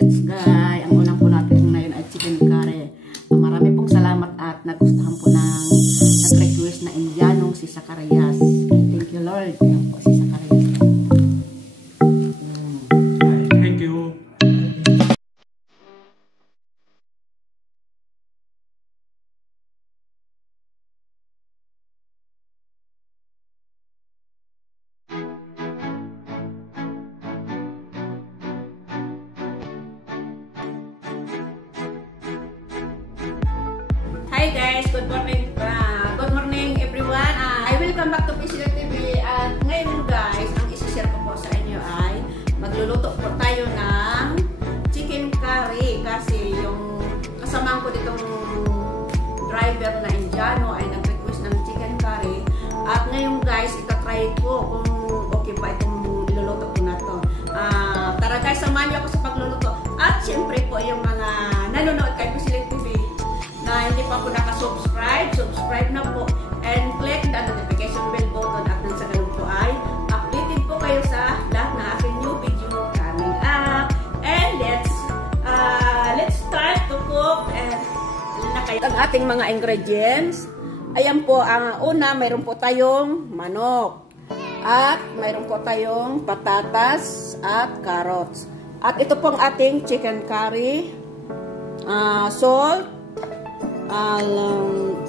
it's guy. Ang unang po natin ngayon ay chicken curry. Marami pong salamat at nagustuhan po ng nag-request na Indianong si Zacarias. Thank you Lord. Yan po si Zacarias. Thank you. Hi guys, good morning. Good morning everyone. I welcome back to PCL TV. At ngayon guys, ang isi-share ko po sa inyo ay magluluto po tayo ng chicken curry kasi yung kasamahan ko ditong driver na Indiano ay nag-request ng chicken curry. At ngayon guys, itatry ko kung okay pa itong iluluto ko na to. Tara guys, samahan niyo ako sa pagluluto. At syempre po yung mga nanonood kay PCL TV na hindi pa po naka-subscribe, subscribe na po and click the notification bell button at nang sa ganun po ay updated po kayo sa lahat ng aking new video coming up. And let's start to cook. And ang ating mga ingredients. Ayan po, ang una, mayroon po tayong manok at mayroon po tayong patatas at carrots. At ito pong ating chicken curry, salt,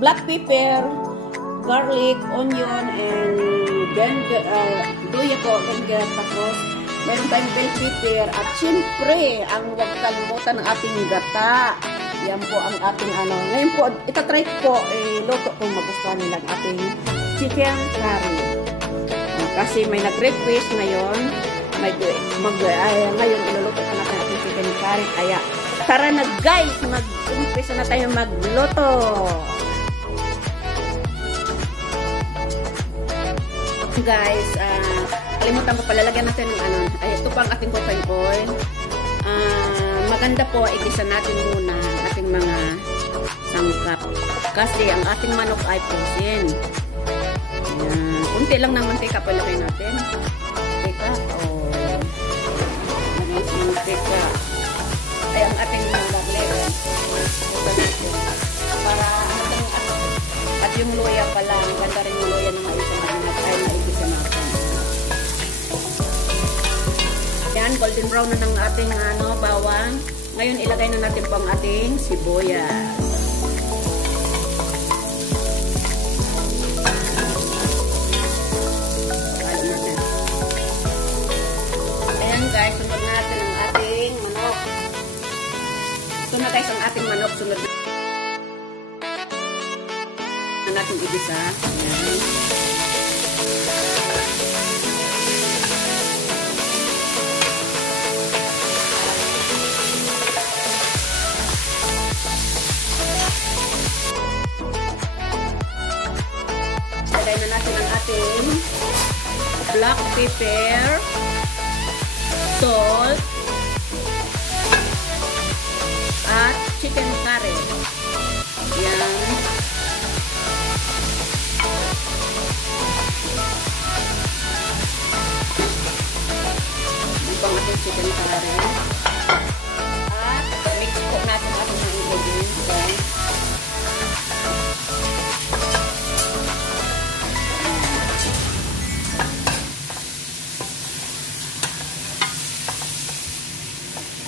black pepper, garlic, onion, and luya po, ganger, tapos meron tayong bell pepper, at syempre, ang huwag kalimutan ng ating gata. Yan po ang ating ano. Ngayon po, itatry ko po, luto kung magustuhan nila ang ating chicken curry. Kasi may nag-request ngayon, ngayon iluluto ko natin ating chicken curry, kaya tara na guys, mag-umpisa na tayo magluto. Guys, kalimutan ko palalagyan natin ng ano. Ay, ito pa ang ating cooking oil. Maganda po, igisa natin muna ang ating mga sangkap. Kasi ang ating manok ay protein. Ayan. Kunti lang ng mantika palagay natin. Mantika. Mantika. Ay, ang ating garlic. Para ating at yung luya pala, ang ganda rin yung luya ng maisa natin ay maigisa natin. Yan, golden brown na ng ating bawang. Ngayon, ilagay na natin po ang ating sibuyas. Ayan guys, sunod natin ang ating manok. Ito na guys ang ating manok. Sunod na natin igisa. Ayan. Lagay na natin ang ating black pepper, salt, at chicken curry. Yan. Ito ang ating chicken curry. At mix po natin ating mga ingredients.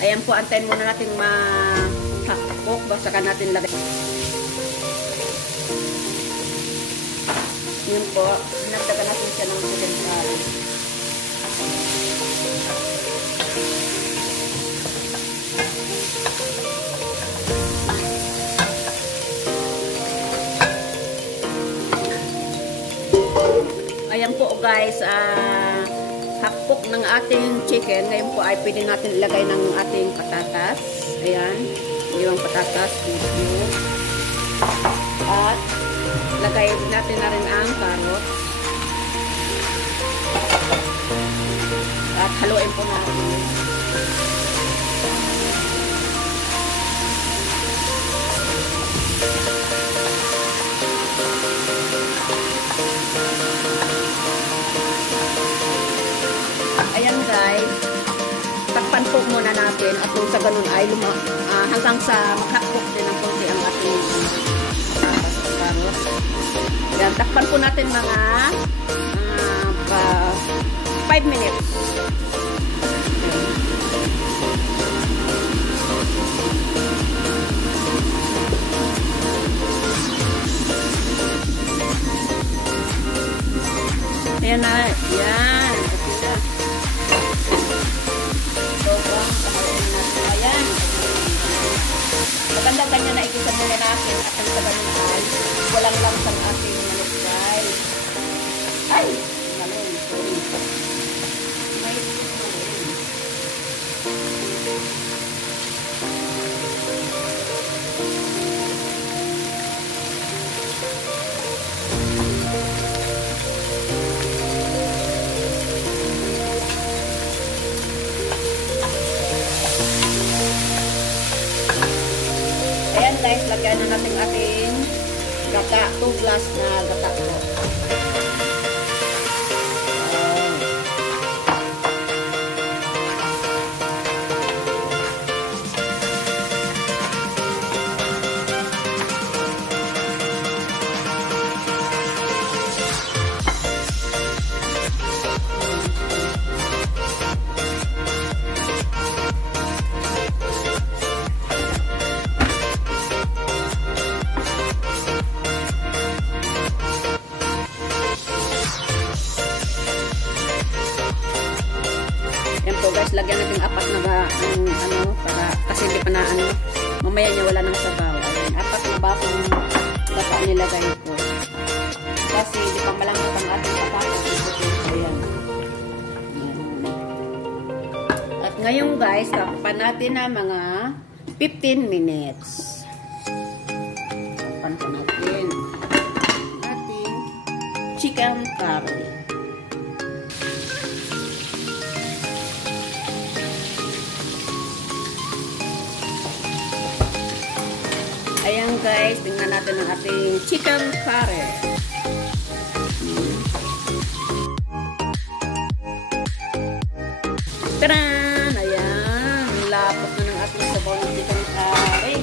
Ayan po, antayin muna natin ma-cook. Basta natin lagay. Yun po, nagdagan natin siya ng chicken curry. Ayan po guys, half-cook ng ating chicken. Ngayon po ay pwede natin ilagay ng ating patatas. Ayan. Yung patatas. At lagay natin na rin ang carrots. At haluin po natin. Ayan guys. Takpan Takpan po muna natin at nung sa ganun ay hanggang sa maghakbok din ng konti ang ating saros. Yan, takpan po natin mga 5 minutes. Ayan na, yan. Ayan. Maganda kanya na ikisa muna natin at ang sabanin ay walang lang sa ating manok guys. Ay! Malun. Sorry. May ayan guys, lagyan na natin ating gata, 2 glass na gata po. Yan po guys, lagyan natin 4 na para kasi hindi pa na mamaya niya wala nang sabaw. Ayan, 4 na bapong gata nilagay ko. Kasi hindi pa malamot ang ating sapatos. Ayan. At ngayon guys, takpan natin na mga 15 minutes. Takpan po natin ating chicken curry. Ayan guys, tingnan natin ang ating chicken curry. Taran! Ayan, lapot na ng ating sabaw ng chicken curry.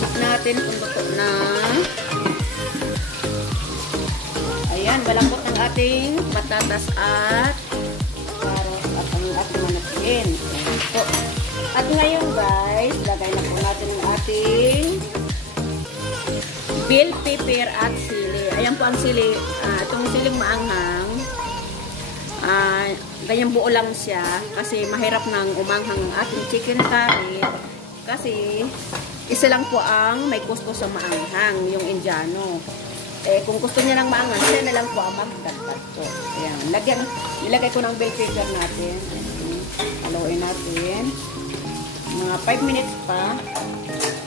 Check natin kung luto na. Ayan, malambot ng ating patatas at karos at ang ating manakin. Ayan po. At ngayon guys, lagay na po natin ang ating bell pepper at sili. Ayan po ang sili. Itong siling maanghang. Ganyan buo lang siya kasi mahirap nang umanghang ang ating chicken curry. Kasi isa lang po ang may gusto sa maanghang, yung Indiano. Kung gusto niya ng maanghang, siya na lang po ang magdagdag po. Ayan, nilagay ko ng bell pepper natin. Haluin natin. Mga 5 minutes pa.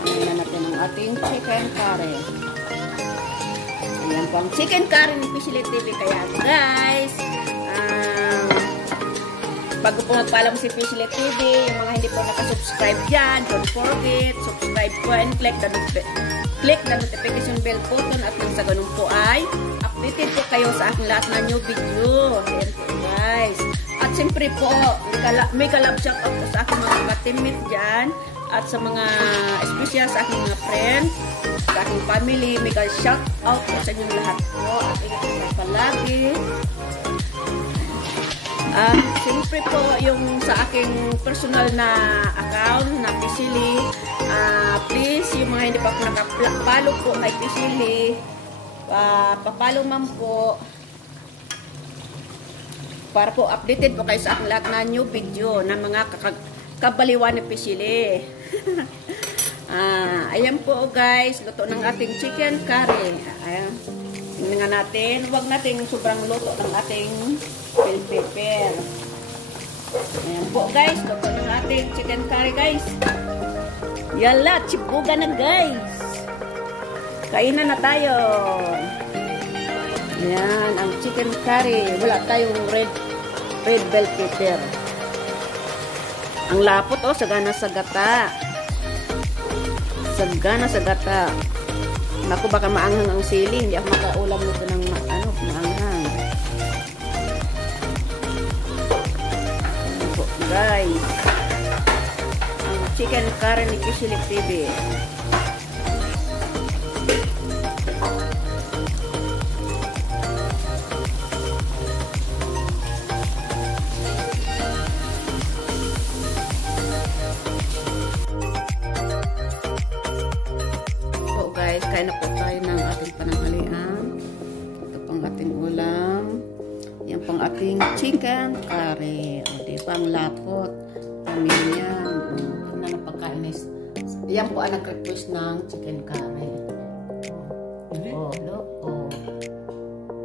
Ayan natin ang ating chicken curry. Ayan po ang chicken curry ni Pisilay TV. Kaya guys, bago po magpaalam si Pisilay TV, yung mga hindi po nakasubscribe dyan, don't forget, subscribe po and click the notification bell button at nang sa ganun po ay updated po kayo sa aking lahat na new video. Ayan po guys. At siyempre po, may kalab shoutout po sa aking mga ka-teammate dyan at sa mga espesyal sa aking mga friends, sa aking family, may shoutout po sa inyong lahat po at ingat po palagi. Siyempre po, yung sa aking personal na account na Pisili, please, yung mga hindi pa ako nakapalo po kay Pisili, papalo man po para po updated po kayo sa aking lahat na new video na mga kabaliwan ni Pisili. Ayan po guys, luto ng ating chicken curry. Ayan. Tingnan natin, huwag natin sobrang luto ng ating bell pepper. Ayan po guys, luto ng ating chicken curry guys. Yala, chibuga na guys. Kainan na tayo. Ayan, ang chicken curry. Wala tayong red bell pepper. Ang lapot oh, sagana sa gata. Sagana sa gata. Naku, baka maanghang ang sili. Hindi ako makaulam nito ng maanghang. chicken curry ni Kisilik TV. So guys, kain na po tayo ng ating pananghalian. Ito pang ating ulam. Yan pang ating chicken curry. O, diba ang lapot? Pamilya. Ano na pagkain is. Yan po ang nag-request ng chicken curry. Oh, look. Oh.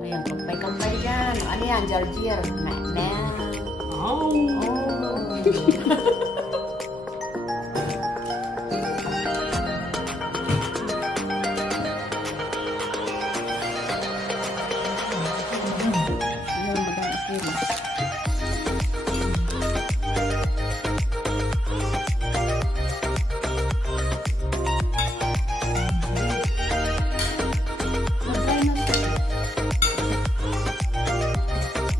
Ayan, kampay-kampay yan. Ano yan? Jarjir. Oh.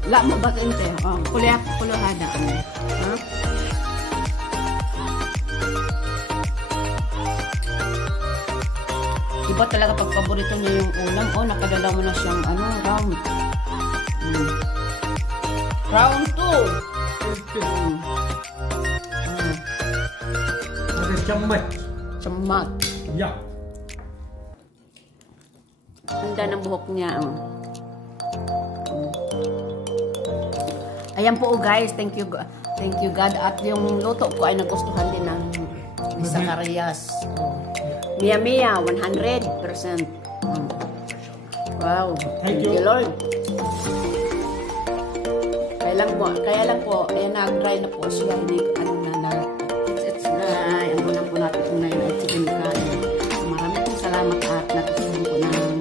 La mo ba kente? Oh, kulihada. Ha? Iba talaga pag paborito niyo yung ulam. Oh, nakadala mo na siyang round. Round 2. Ada camat. Cemat. Ya. Ganda ng buhok niya. Ayan po guys, thank you God. At yung luto ko ay nagustuhan din ng Zacarias. Mia 100%. Wow. Thank you. Lord. Kaya lang po, nag-dry na po siya. It's dry. Ano na po natin kung na yun ay chicken curry. Marami pong salamat at natutunan po ng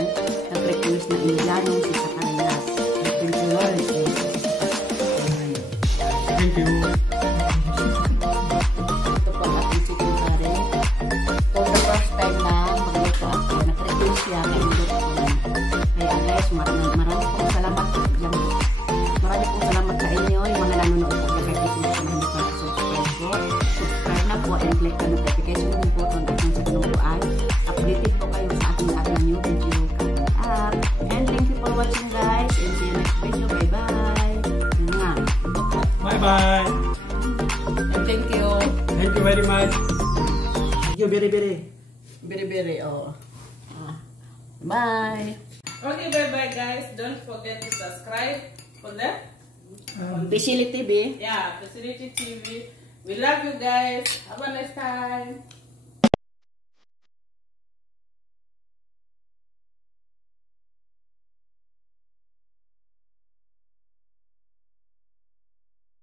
nag-request na Indianong si Zacarias. Thank you Lord. Thank you. Ito po ang ating chicken curry. For the first time na magluto ako, nag-request siya kay Indot ko. Kaya guys, marami pong salamat. Marami pong salamat sa inyo. Yung mga nanonood po, nag-request na hindi pa subscribe po. Subscribe na po and click the notification button at kung sa tinubuan. Updated po kayo sa ating new video coming up. And thank you for watching guys. And see you next video. Bye-bye. Yun nga. Bye-bye. And thank you. Thank you very much. Thank you very. Very, oh. Bye. Okay, bye-bye guys. Don't forget to subscribe for the Facility TV. Facility TV. We love you guys. Have a nice time.